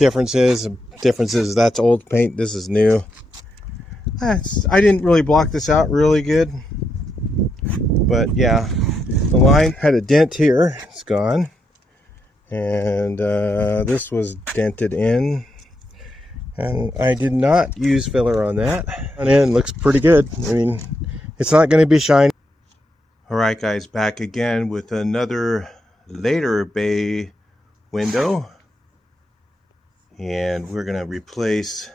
differences. That's old paint, this is new. I didn't really block this out really good, but yeah, the line had a dent here, it's gone, and this was dented in, and I did not use filler on that. And it looks pretty good. I mean, it's not going to be shiny. All right, guys, back again with another later bay window, and we're going to replace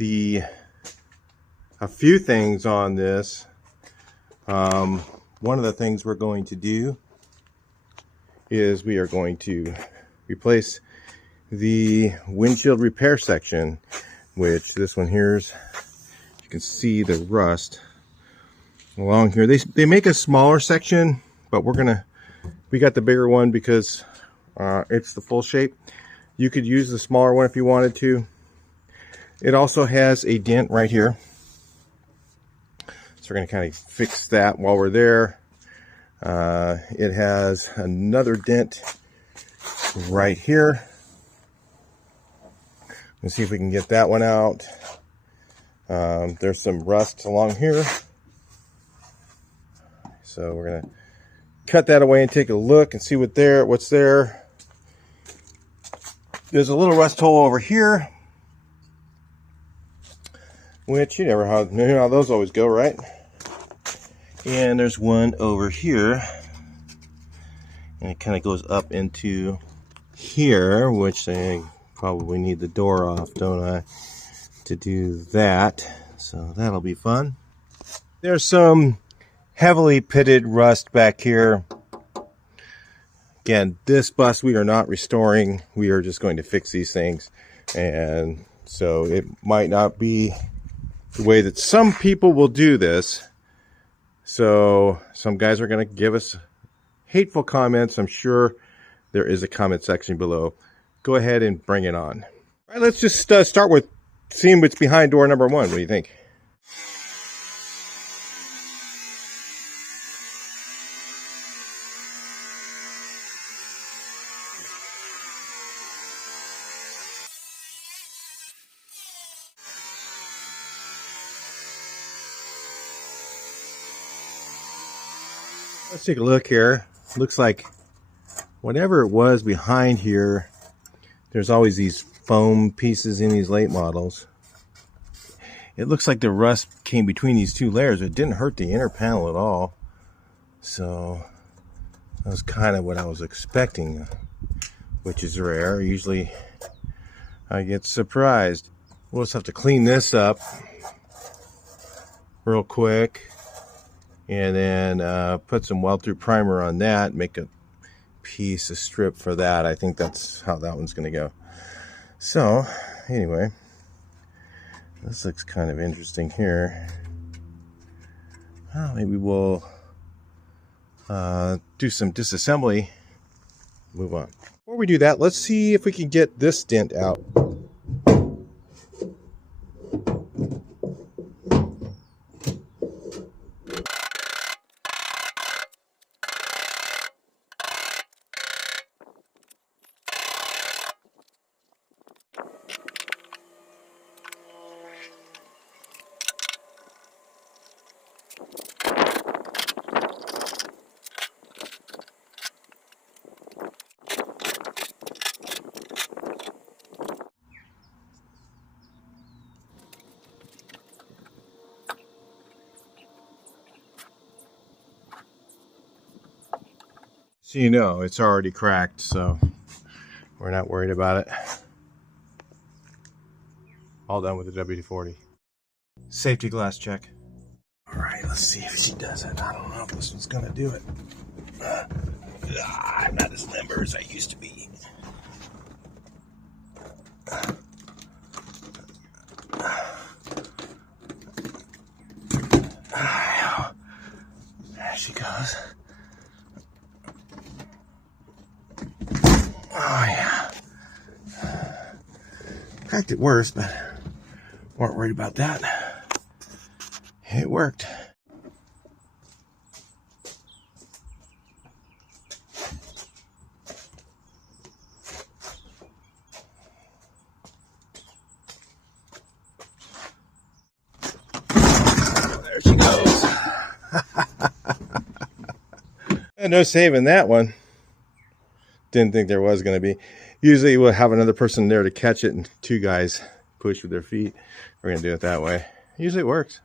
a few things on this. One of the things we're going to do is we are going to replace the windshield repair section, which this one here's, you can see the rust along here. They make a smaller section, but we got the bigger one because it's the full shape. You could use the smaller one if you wanted to. It also has a dent right here. So we're going to kind of fix that while we're there. It has another dent right here. Let's see if we can get that one out. There's some rust along here. So we're going to cut that away and take a look and see what's there. There's a little rust hole over here, which you know how those always go, right? And there's one over here, and it kind of goes up into here, which I probably need the door off, don't I, to do that. So that'll be fun. There's some heavily pitted rust back here. Again, this bus we are not restoring. We are just going to fix these things. And so it might not be the way that some people will do this. So some guys are going to give us hateful comments. I'm sure there is a comment section below. Go ahead and bring it on. All right, let's just start with seeing what's behind door number 1. What do you think? Let's take a look here. Looks like whatever it was behind here, there's always these foam pieces in these late models. It looks like the rust came between these two layers. It didn't hurt the inner panel at all. So that was kind of what I was expecting, which is rare. Usually I get surprised. We'll just have to clean this up real quick. And then put some weld-through primer on that, make a piece of strip for that. I think that's how that one's going to go. So, anyway, this looks kind of interesting here. Well, maybe we'll do some disassembly. Move on. Before we do that, let's see if we can get this dent out. So you know, it's already cracked, so we're not worried about it. All done with the WD-40. Safety glass check. All right, let's see if she does it. I don't know if this one's gonna do it. I'm not as limber as I used to be. There she goes. Oh yeah. Cracked it worse, but weren't worried about that. It worked. No saving that one. Didn't think there was going to be. Usually we'll have another person there to catch it and two guys push with their feet. We're going to do it that way. Usually it works.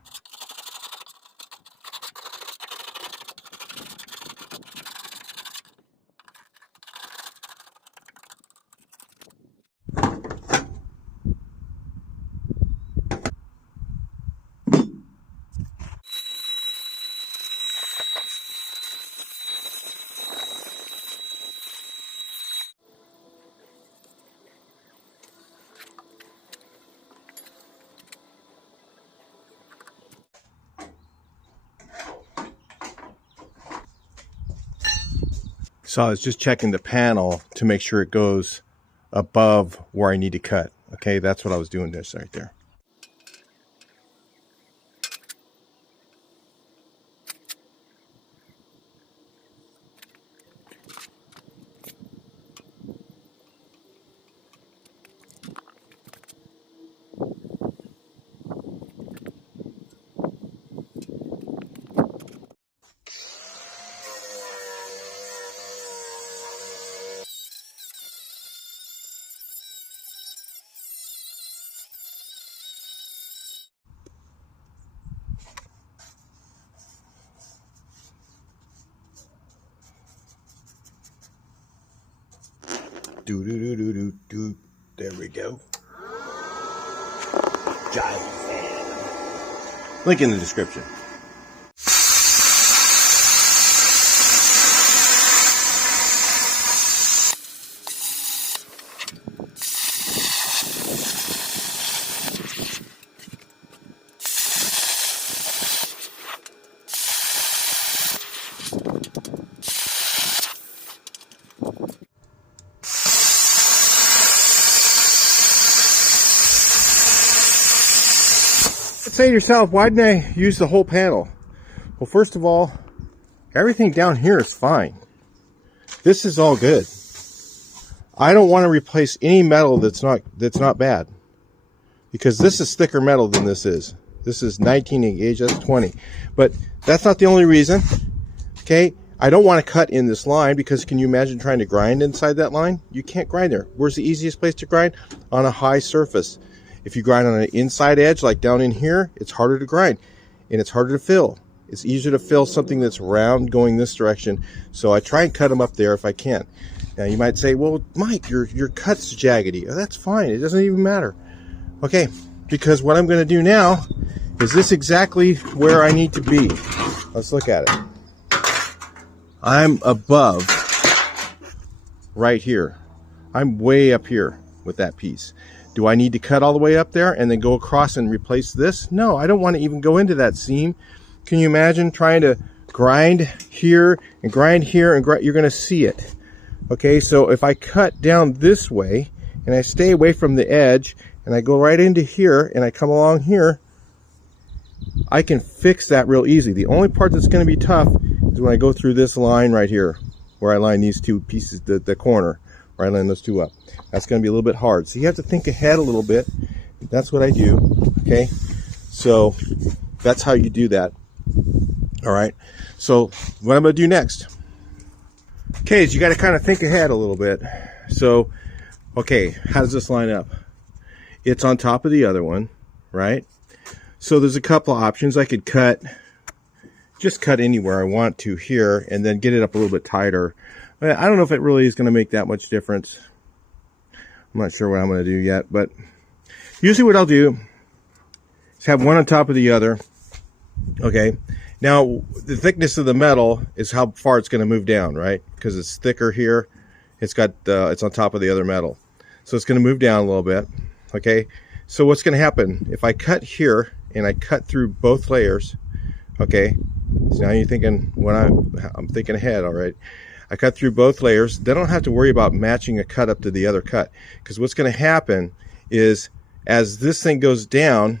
So I was just checking the panel to make sure it goes above where I need to cut. Okay, that's what I was doing this right there. Do do do do do do. There we go. Giant fan. Link in the description. Say to yourself, why didn't I use the whole panel? Well, first of all, everything down here is fine. This is all good. I don't want to replace any metal that's not bad, because this is thicker metal than this is. This is 19 gauge, that's 20. But that's not the only reason. Okay, I don't want to cut in this line, because can you imagine trying to grind inside that line? You can't grind there. Where's the easiest place to grind? On a high surface. If you grind on an inside edge, like down in here, it's harder to grind and it's harder to fill. It's easier to fill something that's round going this direction. So I try and cut them up there if I can. Now you might say, well, Mike, your cut's jaggedy. Oh, that's fine. It doesn't even matter. Okay, because what I'm going to do now is this exactly where I need to be. Let's look at it. I'm above right here. I'm way up here with that piece. Do I need to cut all the way up there and then go across and replace this? No, I don't want to even go into that seam. Can you imagine trying to grind here and grind here and grind? You're going to see it. Okay, so if I cut down this way and I stay away from the edge and I go right into here and I come along here, I can fix that real easy. The only part that's going to be tough is when I go through this line right here, where I line these two pieces, the corner, where I line those two up. That's going to be a little bit hard. So you have to think ahead a little bit. That's what I do. Okay. So that's how you do that. All right. So what I'm going to do next. Okay. Is you got to kind of think ahead a little bit. So, okay. How does this line up? It's on top of the other one, right? So there's a couple of options. I could just cut anywhere I want to here and then get it up a little bit tighter. I don't know if it really is going to make that much difference. I'm not sure what I'm going to do yet, but usually what I'll do is have one on top of the other. Okay. Now, the thickness of the metal is how far it's going to move down, right? Because it's thicker here. It's on top of the other metal. So it's going to move down a little bit. Okay. So what's going to happen if I cut here and I cut through both layers? Okay. So now you're thinking, I'm thinking ahead. All right. I cut through both layers. Then I don't have to worry about matching a cut up to the other cut, because what's going to happen is as this thing goes down,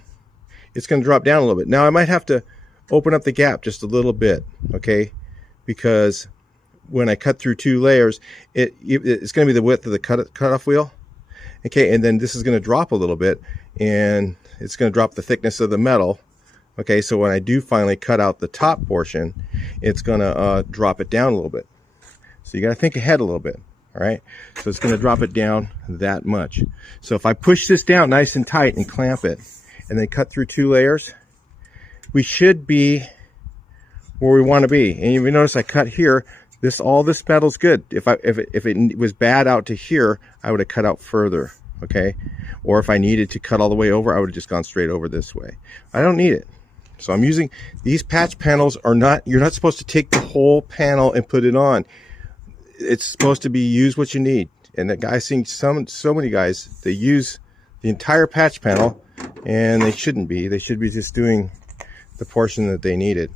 it's going to drop down a little bit. Now I might have to open up the gap just a little bit, okay? Because when I cut through two layers, it's going to be the width of the cutoff wheel, okay? And then this is going to drop a little bit, and it's going to drop the thickness of the metal. Okay, so when I do finally cut out the top portion, it's going to drop it down a little bit. So you got to think ahead a little bit. All right, so it's going to drop it down that much. So if I push this down nice and tight and clamp it and then cut through 2 layers, we should be where we want to be. And you notice I cut here. All this metal's good. If it was bad out to here, I would have cut out further. Okay, or if I needed to cut all the way over, I would have just gone straight over this way. I don't need it. So I'm using these patch panels. You're not supposed to take the whole panel and put it on. It's supposed to be use what you need. And that guy, seeing so many guys, they use the entire patch panel, and they shouldn't be. They should be just doing the portion that they needed.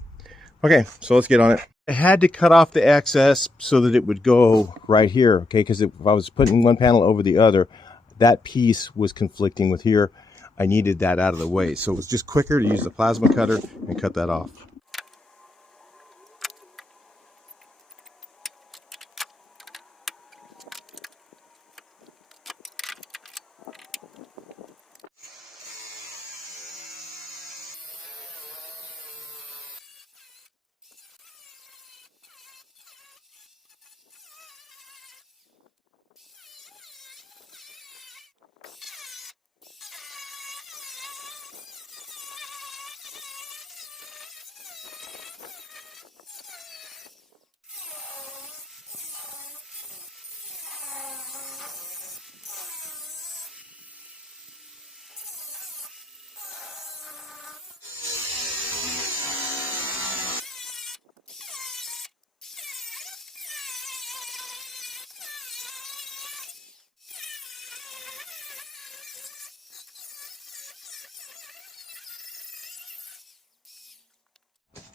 Okay, so let's get on it. I had to cut off the excess so that it would go right here, okay? Because if I was putting one panel over the other, that piece was conflicting with here. I needed that out of the way. So it was just quicker to use the plasma cutter and cut that off.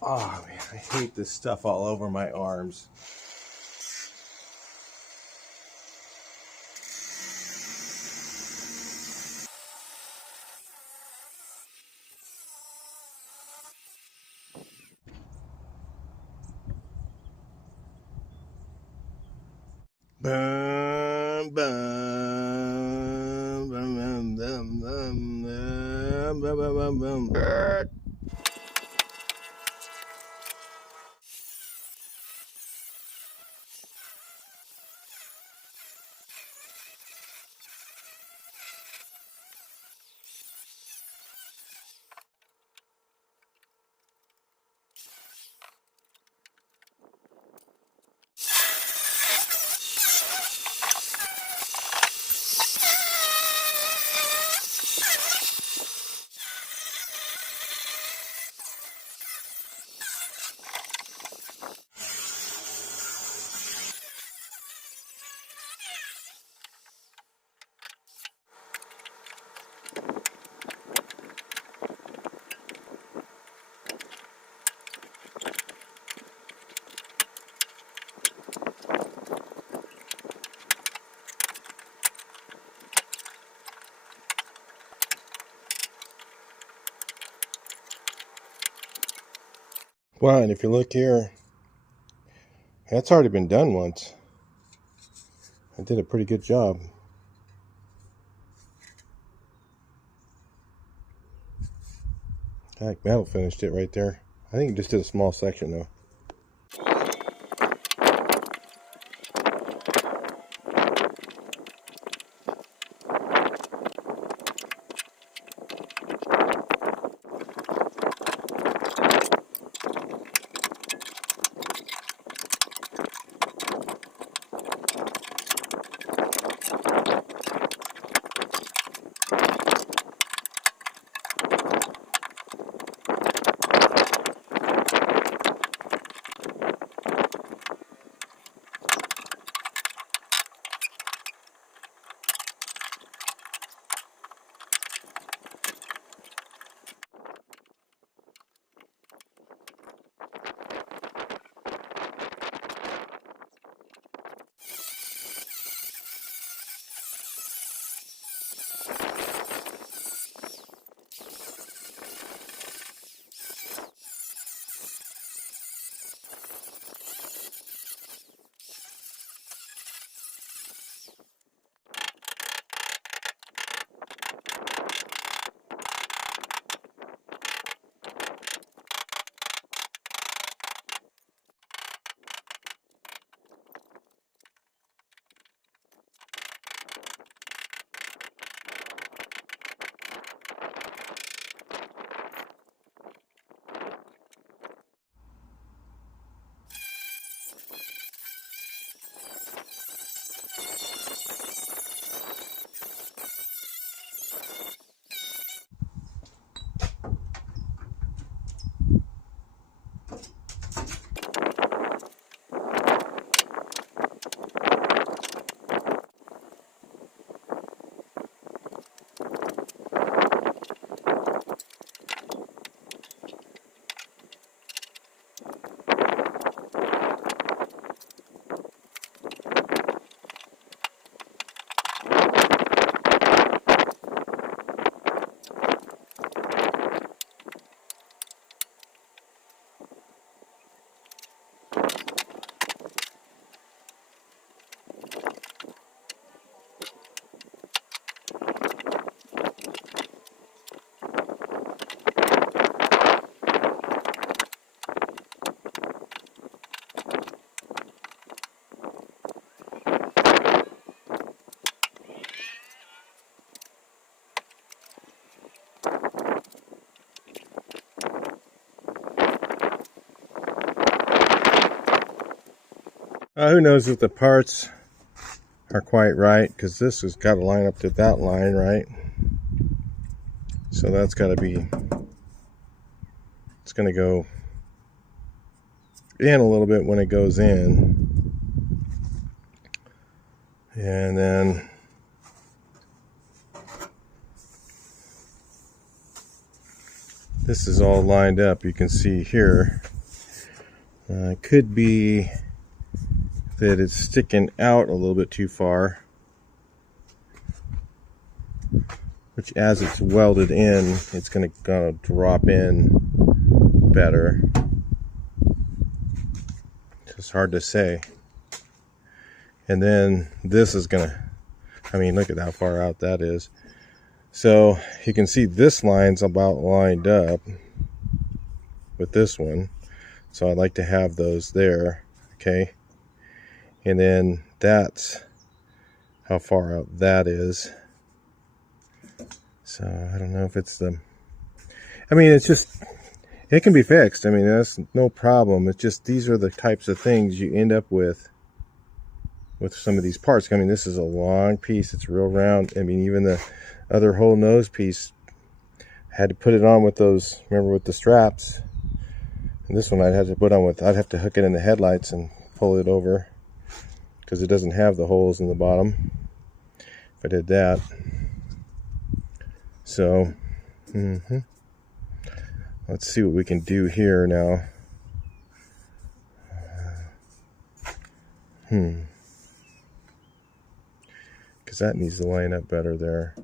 Oh man, I hate this stuff all over my arms. Bum, bum, bum, bum, bum, bum, bum, bum, bum, bum. Wow, and if you look here, that's already been done once. I did a pretty good job. Heck, metal finished it right there. I think it just did a small section though. Who knows if the parts are quite right, because this has got to line up to that line, right? So that's got to be, it's going to go in a little bit when it goes in. And then this is all lined up. You can see here. It could be that it's sticking out a little bit too far, which as it's welded in, it's going to drop in better. It's hard to say. And then this is going to, I mean, look at how far out that is. So you can see this line's about lined up with this one. So I'd like to have those there, okay? And then that's how far out that is. So I don't know if it's the, I mean, it's just, it can be fixed. I mean, that's no problem. It's just, these are the types of things you end up with some of these parts. I mean, this is a long piece. It's real round. I mean, even the other whole nose piece, I had to put it on with those, remember, with the straps. And this one I'd have to put on with, I'd have to hook it in the headlights and pull it over, because it doesn't have the holes in the bottom if I did that. So let's see what we can do here now. Because that needs to line up better there.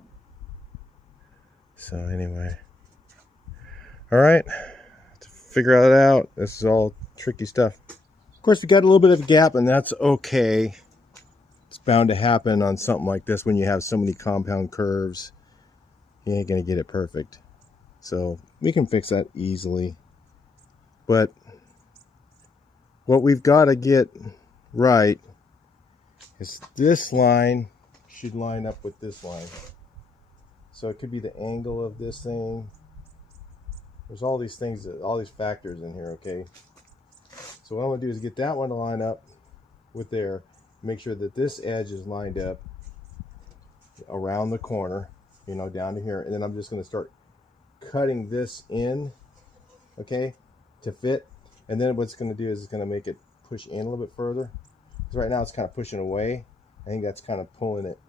So anyway, all right, to figure that out. This is all tricky stuff. Of course, we got a little bit of a gap, and that's okay. It's bound to happen on something like this when you have so many compound curves. You ain't gonna get it perfect. So we can fix that easily. But what we've got to get right is this line should line up with this line. So it could be the angle of this thing. There's all these things, all these factors in here, okay? So what I'm gonna do is get that one to line up with there, make sure that this edge is lined up around the corner, you know, down to here, and then I'm just gonna start cutting this in, okay, to fit. And then what's gonna do is it's gonna make it push in a little bit further. Because right now it's kind of pushing away. I think that's kind of pulling it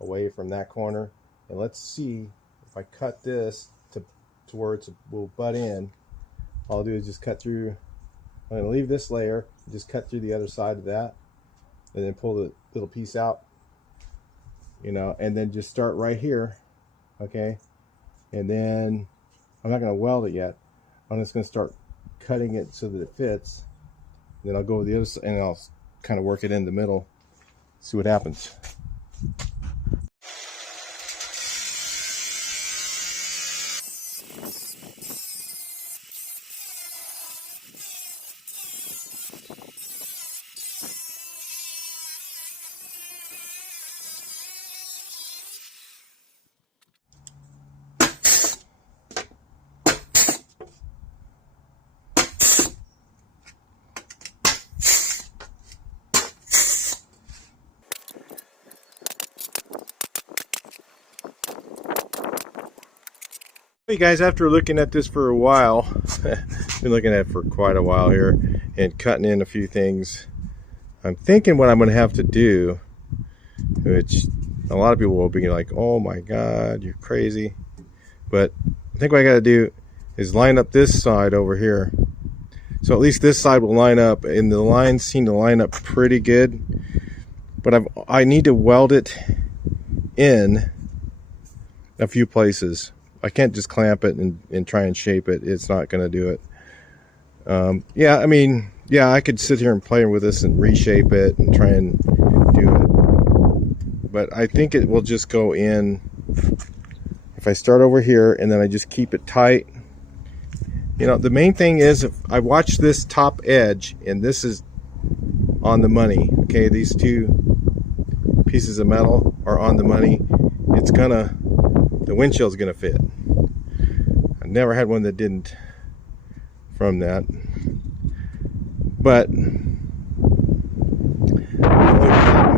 away from that corner. And let's see if I cut this to where it will butt in. All I'll do is just cut through. I'm going to leave this layer, just cut through the other side of that, and then pull the little piece out, you know, and then just start right here, okay? And then I'm not going to weld it yet. I'm just going to start cutting it so that it fits. Then I'll go with the other side, and I'll kind of work it in the middle, see what happens. Hey guys, after looking at this for a while, been looking at it for quite a while here, and cutting in a few things, I'm thinking what I'm going to have to do, which a lot of people will be like, oh my god, you're crazy, but I think what I got to do is line up this side over here, so at least this side will line up, and the lines seem to line up pretty good, but I need to weld it in a few places. I can't just clamp it and try and shape it. It's not going to do it. Yeah, I mean, yeah, I could sit here and play with this and reshape it and try and do it. But I think it will just go in. If I start over here and then I just keep it tight. You know, the main thing is, if I watch this top edge, and this is on the money, okay, these two pieces of metal are on the money, it's gonna, the windshield's gonna fit. I've never had one that didn't from that. But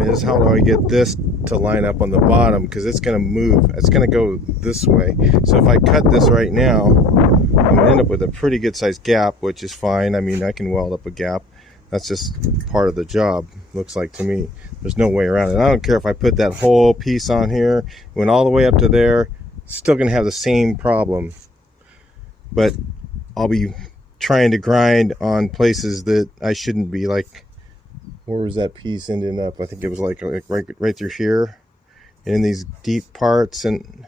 problem is, how do I get this to line up on the bottom, because it's going to move. It's going to go this way. So if I cut this right now, I'm going to end up with a pretty good sized gap, which is fine. I mean, I can weld up a gap. That's just part of the job, looks like to me. There's no way around it. I don't care if I put that whole piece on here, went all the way up to there, still going to have the same problem. But I'll be trying to grind on places that I shouldn't be. Like, where was that piece ending up? I think it was like right through here, and in these deep parts and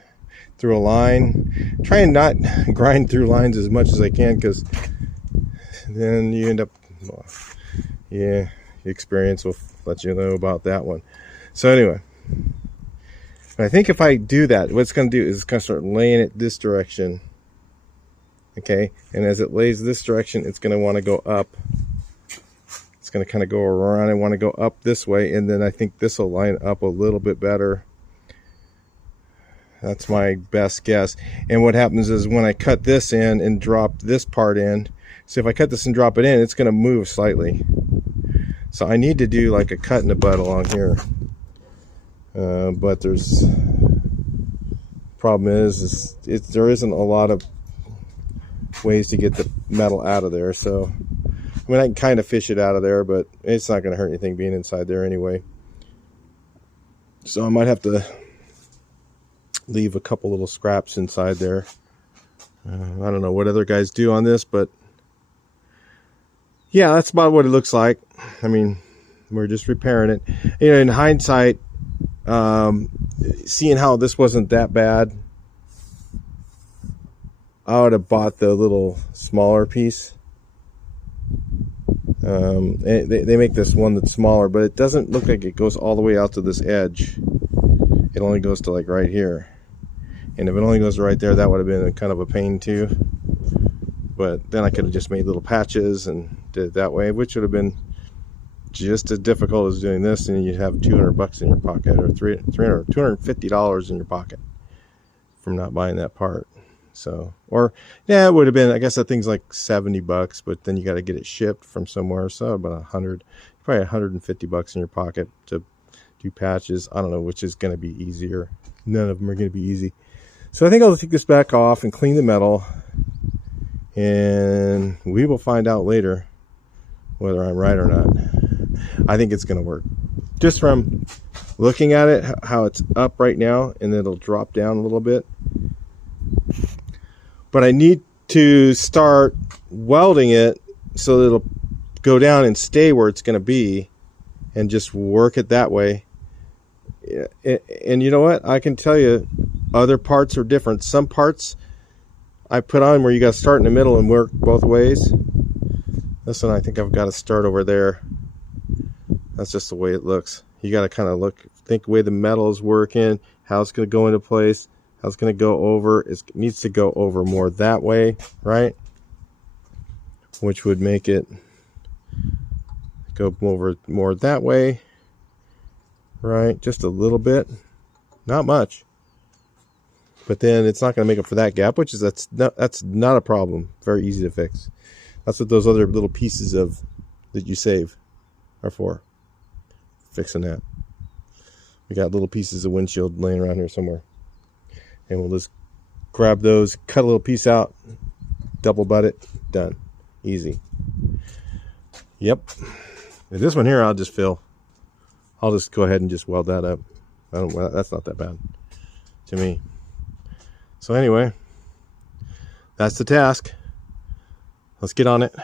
through a line. Try and not grind through lines as much as I can, because then you end up, well, yeah, experience will let you know about that one. So anyway, I think if I do that, what it's going to do is it's going to start laying it this direction. Okay, and as it lays this direction, it's going to want to go up. It's going to kind of go around and want to go up this way, and then I think this will line up a little bit better. That's my best guess. And what happens is, when I cut this in and drop this part in, so if I cut this and drop it in, it's going to move slightly. So I need to do like a cut in the butt along here. But there's problem is there isn't a lot of ways to get the metal out of there. So I mean, I can kind of fish it out of there, but it's not going to hurt anything being inside there anyway. So I might have to leave a couple little scraps inside there. I don't know what other guys do on this, but yeah, that's about what it looks like. I mean, we're just repairing it. You know, in hindsight, seeing how this wasn't that bad, I would have bought the little smaller piece. They make this one that's smaller, but it doesn't look like it goes all the way out to this edge. It only goes to like right here. And if it only goes right there, that would have been kind of a pain too. But then I could have just made little patches and did it that way, which would have been just as difficult as doing this, and you'd have $200 in your pocket, or $250 in your pocket from not buying that part. So, or yeah, it would have been, I guess that thing's like $70, but then you got to get it shipped from somewhere, so about probably $150 in your pocket to do patches. I don't know which is going to be easier. None of them are going to be easy. So I think I'll take this back off and clean the metal, and we will find out later whether I'm right or not. I think it's going to work. Just from looking at it, how it's up right now, and then it'll drop down a little bit. But I need to start welding it so that it'll go down and stay where it's going to be, and just work it that way. And you know what? I can tell you, other parts are different. Some parts I put on where you got to start in the middle and work both ways. This one, I think I've got to start over there. That's just the way it looks. You got to kind of think the way the metal is working, how it's going to go into place, how it's going to go over. It needs to go over more that way, right? Which would make it go over more that way, right? Just a little bit, not much. But then it's not going to make up for that gap, which is that's not a problem. Very easy to fix. That's what those other little pieces of that you save are for. Fixing that. We got little pieces of windshield laying around here somewhere, and we'll just grab those, cut a little piece out, double butt it, done. Easy. Yep. And this one here, I'll just go ahead and just weld that up. That's not that bad to me. So anyway, that's the task. Let's get on it.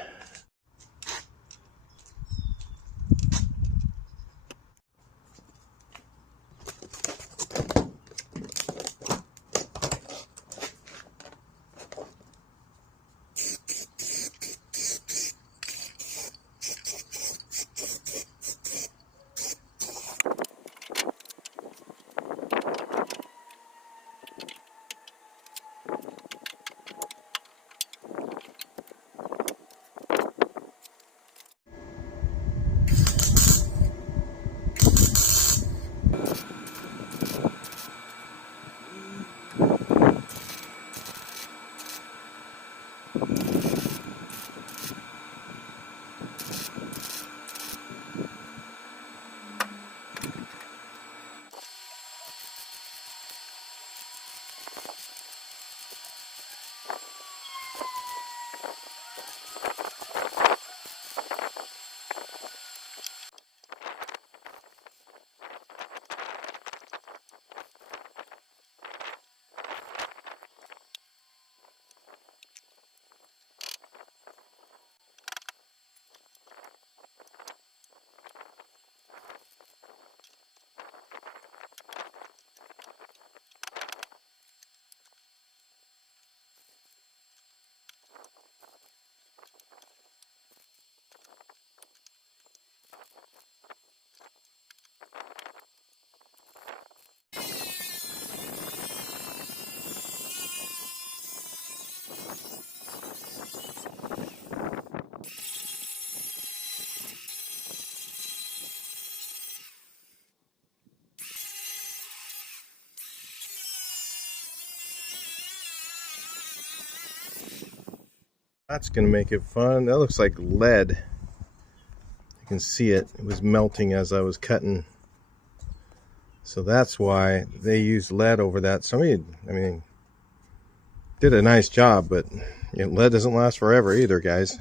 That's gonna make it fun. That looks like lead. You can see it. It was melting as I was cutting. So that's why they used lead over that. Somebody, I mean, did a nice job, but you know, lead doesn't last forever either, guys.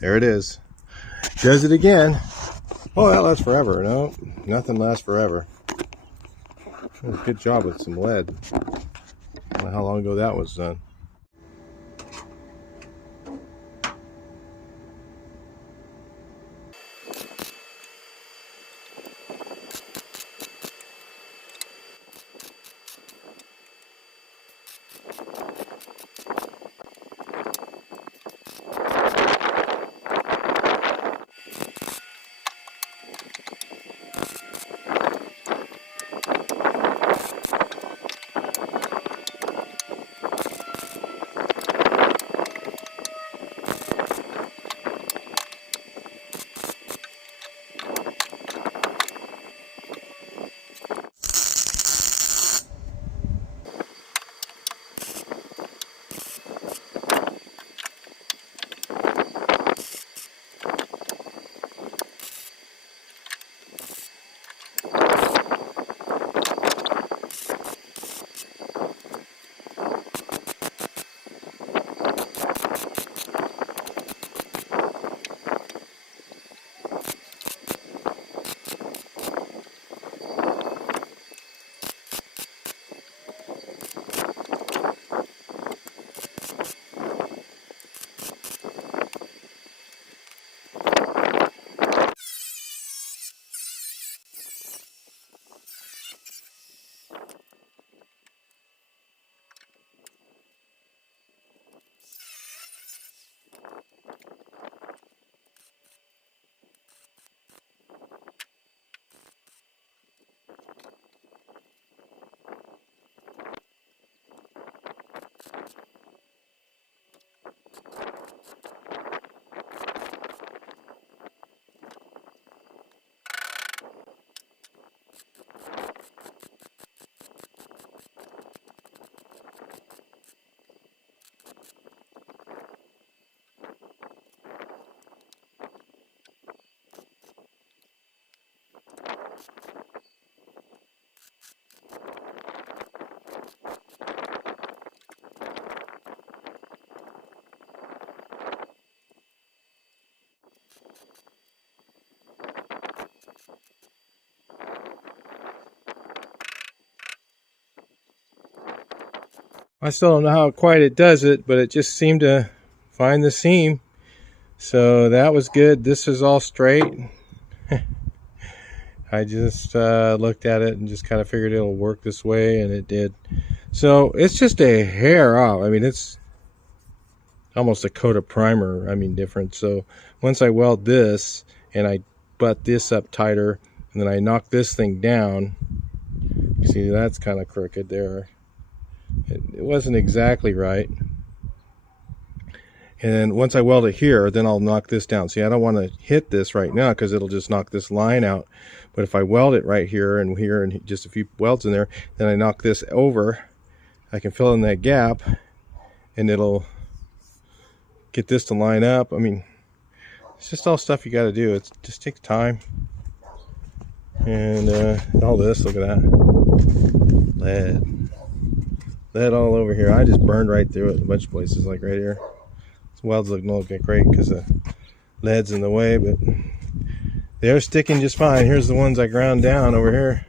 There it is. Does it again. Oh, that lasts forever. No, nothing lasts forever. Good job with some lead. I don't know how long ago that was done. I still don't know how quite it does it, but it just seemed to find the seam. So that was good. This is all straight. I just looked at it and just kind of figured it'll work this way, and it did. So it's just a hair off. I mean, it's almost a coat of primer, difference. So once I weld this and I butt this up tighter and then I knock this thing down, you see that's kind of crooked there. It wasn't exactly right. And then once I weld it here, then I'll knock this down. See, I don't want to hit this right now because it'll just knock this line out. But if I weld it right here and just a few welds in there, then I knock this over, I can fill in that gap and it'll get this to line up. I mean, it's just all stuff you got to do. It just takes time. And all this, look at that. Lead all over here. I just burned right through it in a bunch of places, like right here. These welds look great because the lead's in the way, but they're sticking just fine. Here's the ones I ground down over here.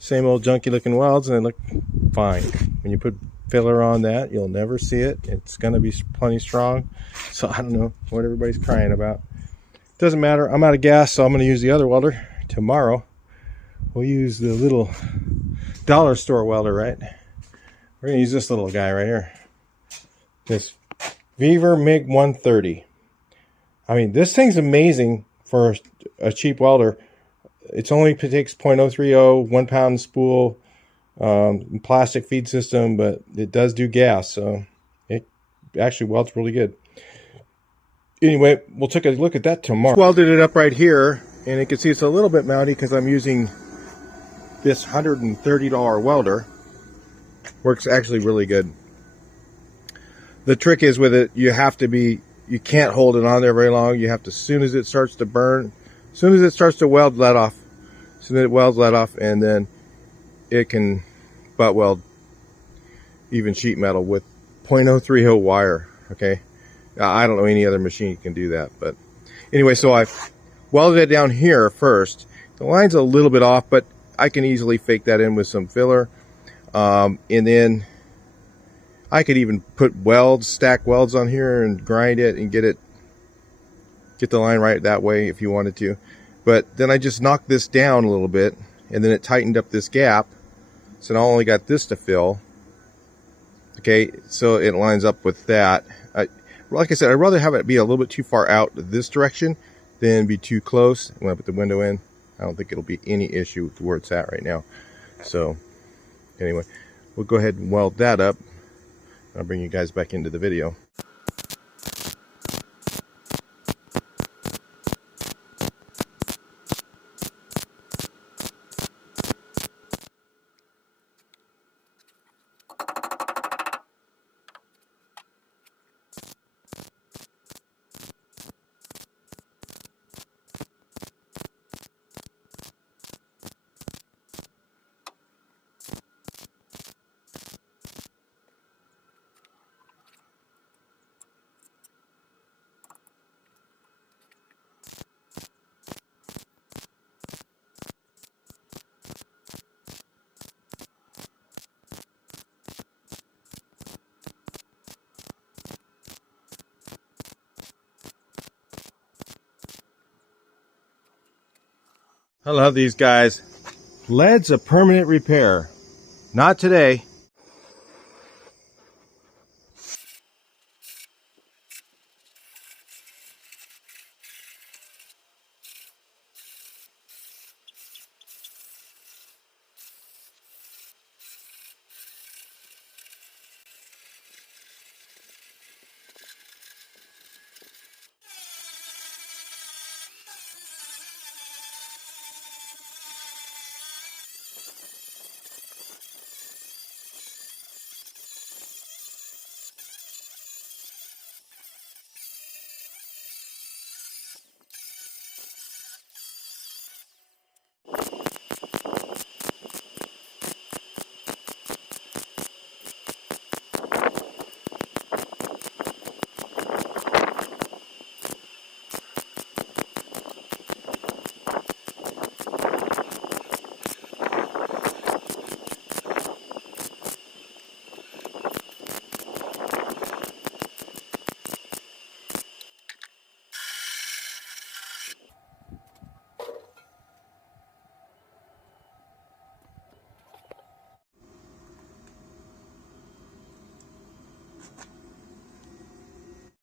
Same old junky looking welds, and they look fine. When you put filler on that, you'll never see it. It's going to be plenty strong. So I don't know what everybody's crying about. Doesn't matter. I'm out of gas, so I'm going to use the other welder tomorrow. We'll use the little dollar store welder, right? We're going to use this little guy right here. This Weaver MiG 130. I mean, this thing's amazing for a cheap welder. It only takes 0.030, 1 pound spool, plastic feed system, but it does do gas, so it actually welds really good. Anyway, we'll take a look at that tomorrow. Welded it up right here, and you can see it's a little bit mounty because I'm using this $130 welder. Works actually really good. The trick is with it, you can't hold it on there very long. You have to, as soon as it starts to burn, as soon as it starts to weld, let off. As soon as it welds, let off, and then it can butt weld even sheet metal with 0.030 wire. Okay, I don't know any other machine can do that, but anyway, so I welded it down here first. The line's a little bit off, but I can easily fake that in with some filler, and then I could even put welds, stack welds on here and grind it and get the line right that way if you wanted to. But then I just knocked this down a little bit, and then it tightened up this gap. So now I only got this to fill. Okay, so it lines up with that. Like I said, I'd rather have it be a little bit too far out this direction than be too close. When I put the window in, I don't think it'll be any issue with where it's at right now. So anyway, we'll go ahead and weld that up. I'll bring you guys back into the video. I love these guys. Lead's a permanent repair. Not today.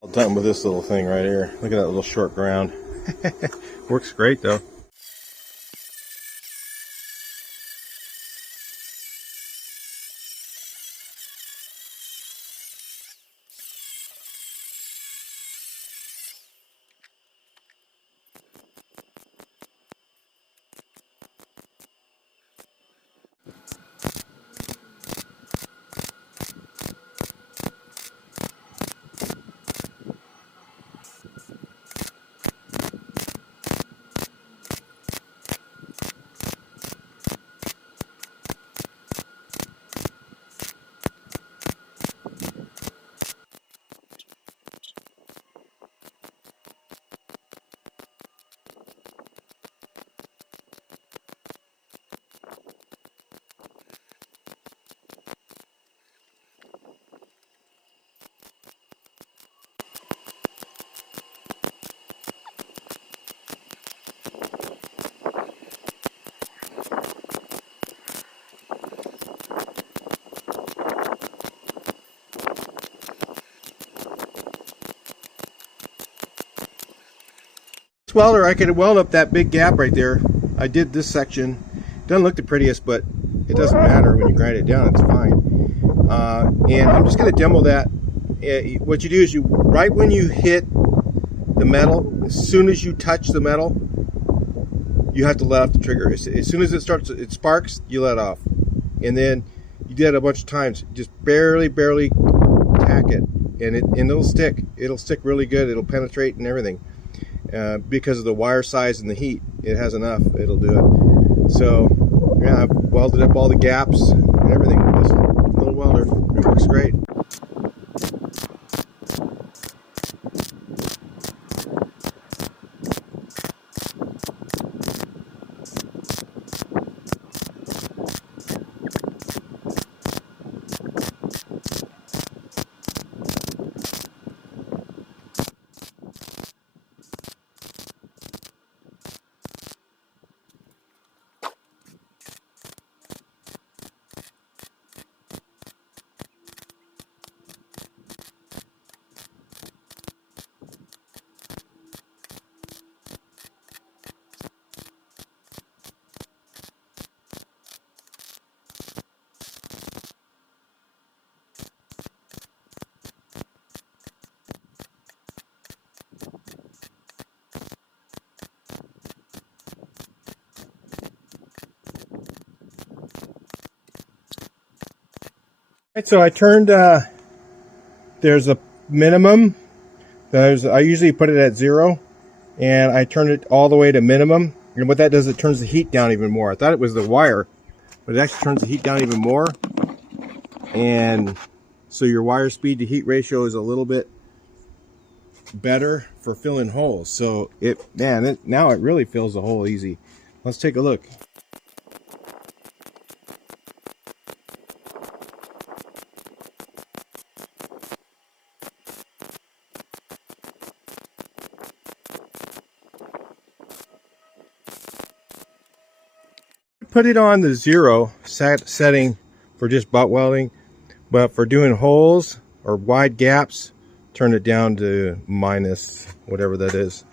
All done with this little thing right here. Look at that little short ground. Works great though. Welder, I could weld up that big gap right there. I did this section. Doesn't look the prettiest, but it doesn't matter when you grind it down. It's fine. And I'm just going to demo that. What you do is right when you hit the metal, as soon as you touch the metal, you have to let off the trigger. As soon as it sparks, you let off. And then you do that a bunch of times. Just barely tap pack it, and it'll stick. It'll stick really good. It'll penetrate and everything. Because of the wire size and the heat, it has enough. It'll do it. So yeah, I've welded up all the gaps and everything with this little welder. It works great. So I turned, there's a minimum, I usually put it at 0, and I turned it all the way to minimum, and what that does, it turns the heat down even more. I thought it was the wire, but it actually turns the heat down even more, and so your wire speed to heat ratio is a little bit better for filling holes. So now it really fills the hole easy. Let's take a look. Put it on the 0 setting for just butt welding, but for doing holes or wide gaps, turn it down to minus whatever that is.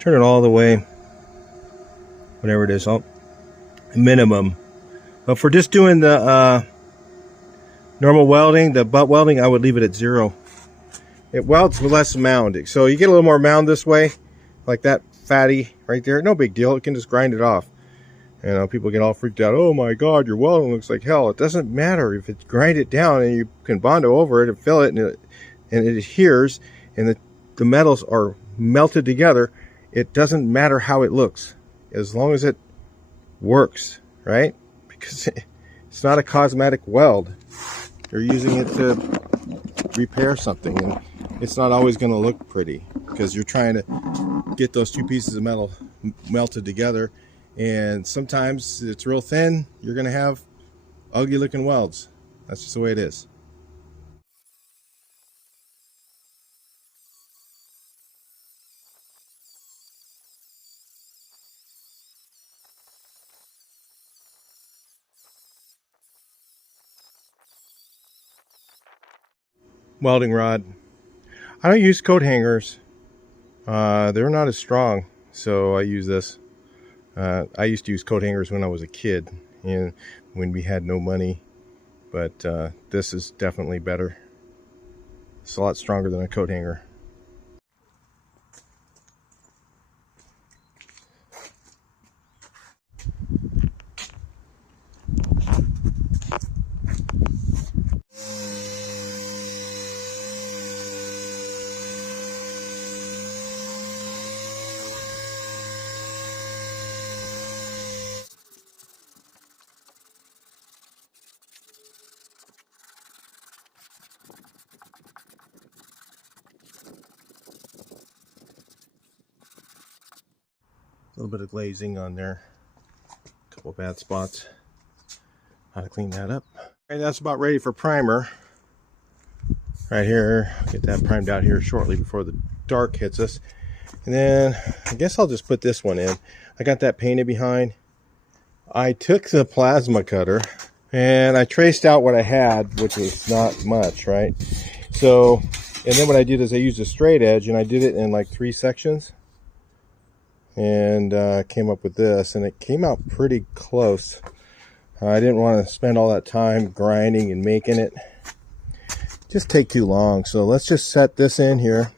Turn it all the way, whatever it is, minimum. But for just doing the normal welding, the butt welding, I would leave it at 0. It welds with less mound, so you get a little more mound this way, like that fatty right there. No big deal, it can just grind it off. You know, people get all freaked out. Oh my God, your welding looks like hell. It doesn't matter if it's grind it down and you can Bondo over it and fill it, and it adheres, and the metals are melted together. It doesn't matter how it looks, as long as it works, right? Because it's not a cosmetic weld. You're using it to repair something, and it's not always going to look pretty because you're trying to get those two pieces of metal melted together. And sometimes it's real thin, you're going to have ugly looking welds. That's just the way it is. Welding rod. I don't use coat hangers. They're not as strong, so I use this. I used to use coat hangers when I was a kid and when we had no money, but this is definitely better. It's a lot stronger than a coat hanger. A little bit of glazing on there, a couple of bad spots. How to clean that up. Okay, that's about ready for primer. Right here, I'll get that primed out here shortly before the dark hits us. And then I guess I'll just put this one in. I got that painted behind. I took the plasma cutter and I traced out what I had, which was not much, right? So, and then what I did is I used a straight edge and I did it in like 3 sections. And came up with this, and it came out pretty close. I didn't want to spend all that time grinding and making it just take too long, so let's just set this in here.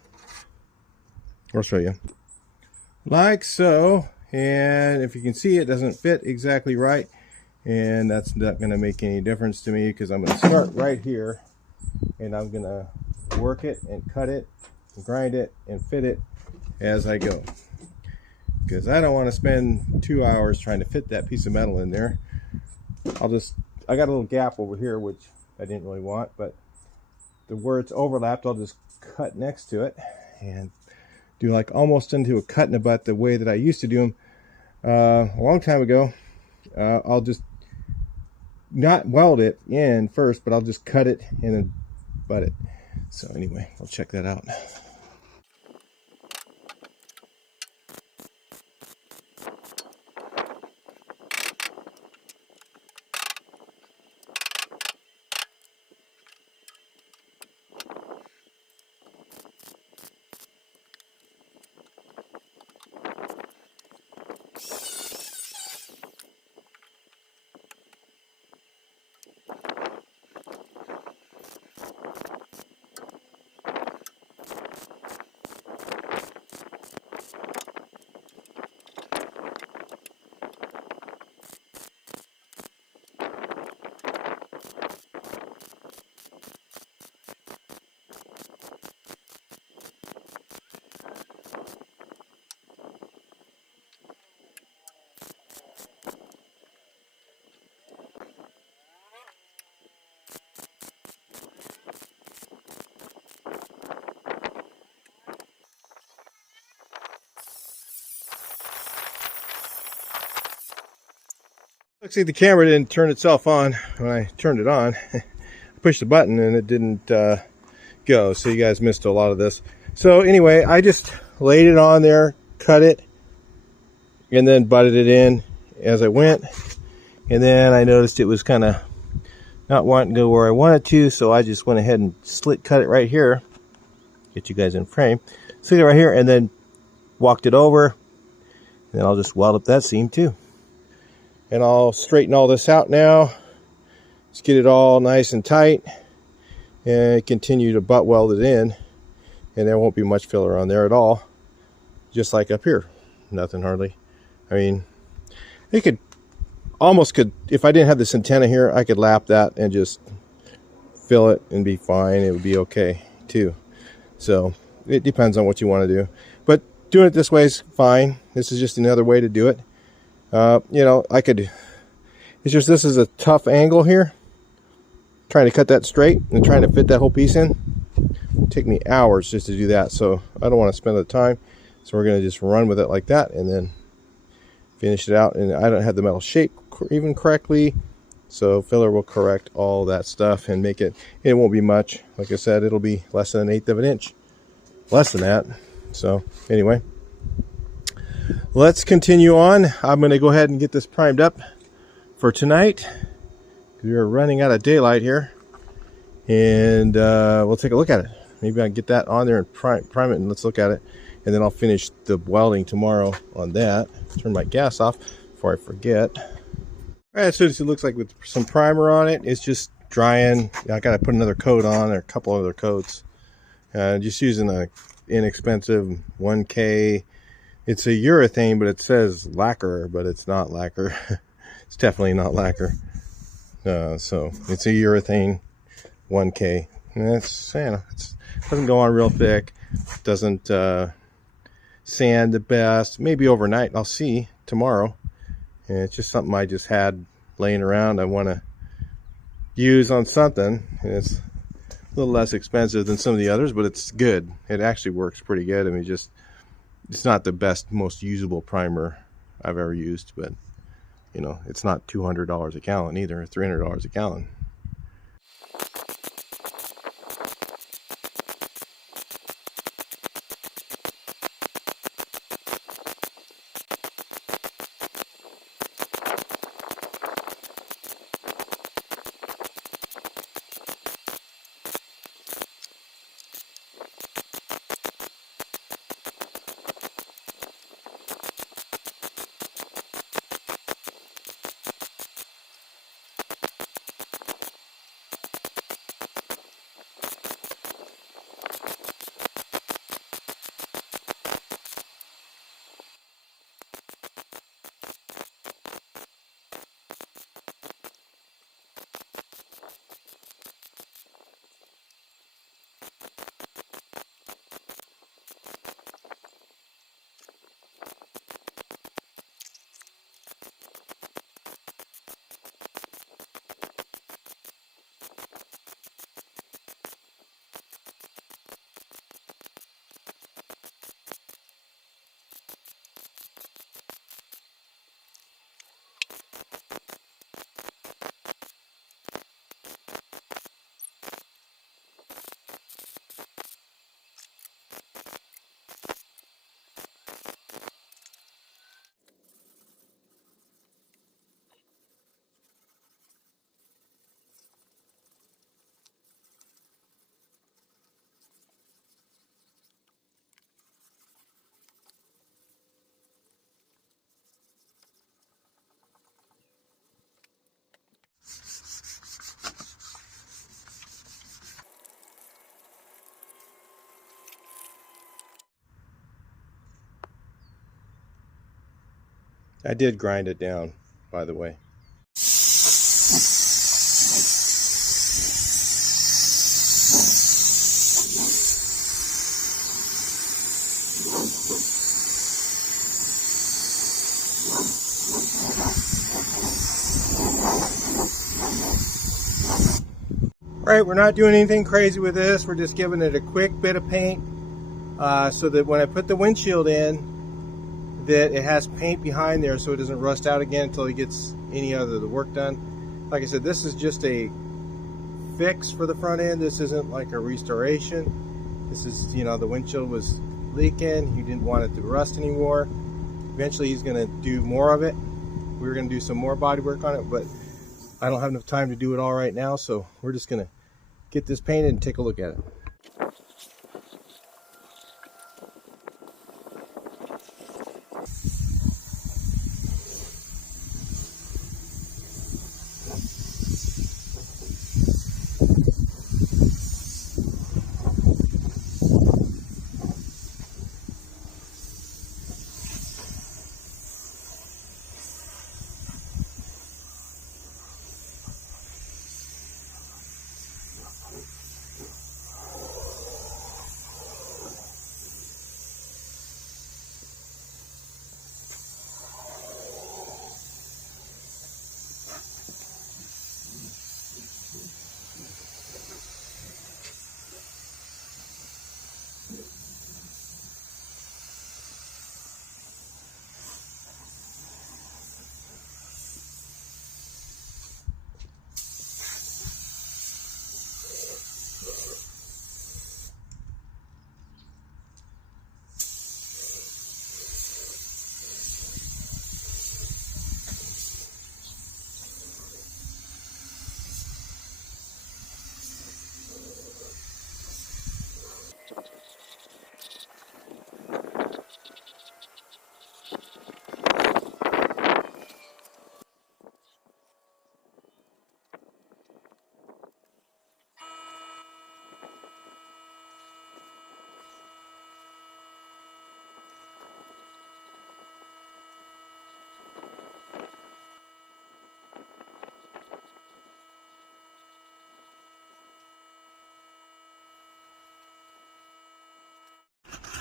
I'll show you like so, and if you can see, it doesn't fit exactly right, and that's not going to make any difference to me because I'm going to start right here and I'm gonna work it and cut it and grind it and fit it as I go, because I don't want to spend 2 hours trying to fit that piece of metal in there. I got a little gap over here which I didn't really want, but where it's overlapped, I'll just cut next to it and do like almost into a cut in the butt the way that I used to do them a long time ago. I'll just not weld it in first, but I'll just cut it and then butt it. So anyway, we'll check that out. Looks like the camera didn't turn itself on when I turned it on. I pushed the button and it didn't go, so you guys missed a lot of this. So anyway, I just laid it on there, cut it, and then butted it in as I went. And then I noticed it was kind of not wanting to go where I wanted to, so I just went ahead and slit cut it right here. Get you guys in frame. Slit it right here and then walked it over. And then I'll just weld up that seam too. And I'll straighten all this out now. Let's get it all nice and tight and continue to butt weld it in, and there won't be much filler on there at all, just like up here. Nothing hardly. I mean, it could if I didn't have this antenna here, I could lap that and just fill it and be fine. It would be okay too. So it depends on what you want to do, but doing it this way is fine. This is just another way to do it. You know, it's just, this is a tough angle here. Trying to cut that straight and trying to fit that whole piece in. It'll take me hours just to do that, so I don't want to spend the time. So we're going to just run with it like that and then finish it out. And I don't have the metal shape even correctly, so filler will correct all that stuff and make it, it won't be much. Like I said, it'll be less than 1/8 of an inch. Less than that. So anyway, let's continue on. I'm going to go ahead and get this primed up for tonight. We are running out of daylight here, and we'll take a look at it. Maybe I can get that on there and prime it, and let's look at it. And then I'll finish the welding tomorrow on that. Turn my gas off before I forget. All right, so it looks like with some primer on it, it's just drying. I got to put another coat on, or a couple other coats. Just using a inexpensive 1K. It's a urethane, but it says lacquer, but it's not lacquer. It's definitely not lacquer. So it's a urethane 1K. And it's, you know, it doesn't go on real thick. Doesn't sand the best. Maybe overnight. I'll see tomorrow. And it's just something I just had laying around. I want to use on something. And it's a little less expensive than some of the others, but it's good. It actually works pretty good. I mean, it's not the best, most usable primer I've ever used, but you know, it's not $200 a gallon either, $300 a gallon. I did grind it down, by the way. Right, we're not doing anything crazy with this. We're just giving it a quick bit of paint so that when I put the windshield in, that it has paint behind there so it doesn't rust out again until he gets any other the work done. Like I said, this is just a fix for the front end. This isn't like a restoration. This is, you know, the windshield was leaking. He didn't want it to rust anymore. Eventually he's going to do more of it. We were going to do some more body work on it, but I don't have enough time to do it all right now, so we're just going to get this painted and take a look at it.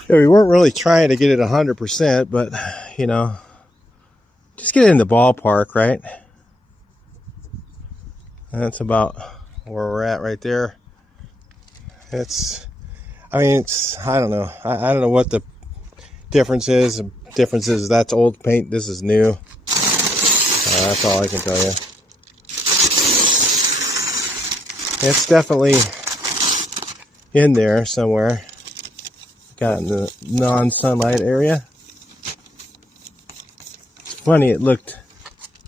Yeah, we weren't really trying to get it 100%, but, you know, just get it in the ballpark, right? And that's about where we're at right there. It's, I mean, it's, I don't know. I don't know what the difference is. The difference is that's old paint, this is new. That's all I can tell you. It's definitely in there somewhere. Got in the non-sunlight area. It's funny, it looked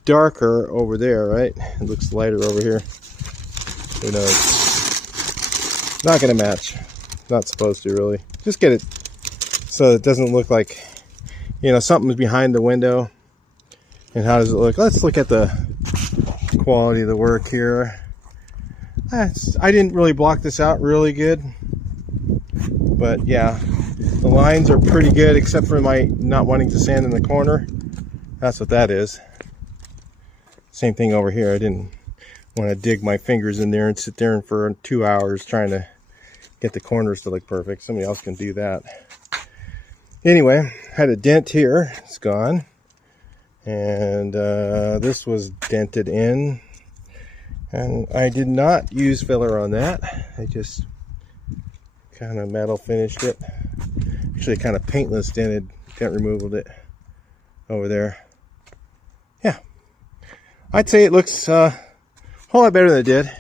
darker over there, right? It looks lighter over here. Who knows? Not gonna match. Not supposed to, really. Just get it so it doesn't look like, you know, something's behind the window. And how does it look? Let's look at the quality of the work here. I didn't really block this out really good, but yeah, the lines are pretty good except for my not wanting to sand in the corner. That's what that is. Same thing over here. I didn't want to dig my fingers in there and sit there for 2 hours trying to get the corners to look perfect. Somebody else can do that. Anyway, had a dent here. It's gone. And this was dented in. And I did not use filler on that. I just kind of metal finished it. Actually kind of paintless dent removed it over there. Yeah. I'd say it looks a whole lot better than it did.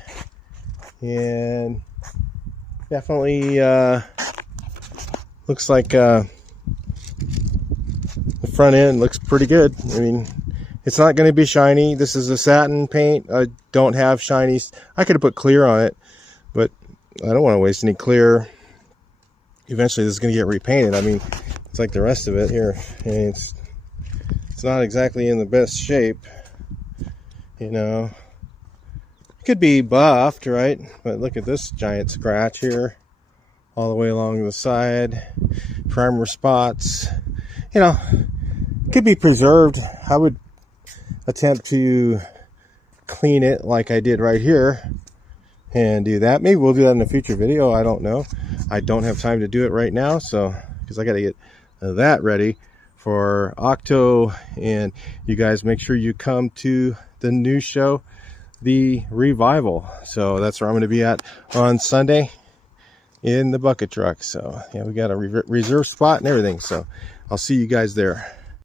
And definitely looks like the front end looks pretty good. I mean, it's not going to be shiny. This is a satin paint. I don't have shinies. I could have put clear on it, but I don't want to waste any clear. Eventually this is going to get repainted. I mean, it's like the rest of it here. And it's not exactly in the best shape, you know. It could be buffed, right? But look at this giant scratch here all the way along the side. Primer spots. You know, could be preserved. I would attempt to clean it like I did right here and do that. Maybe we'll do that in a future video. I don't know. I don't have time to do it right now, so because I got to get that ready for Octo. And you guys make sure you come to the new show, The Revival. So that's where I'm going to be at on Sunday in the bucket truck. So yeah, we got a reserve spot and everything. So I'll see you guys there.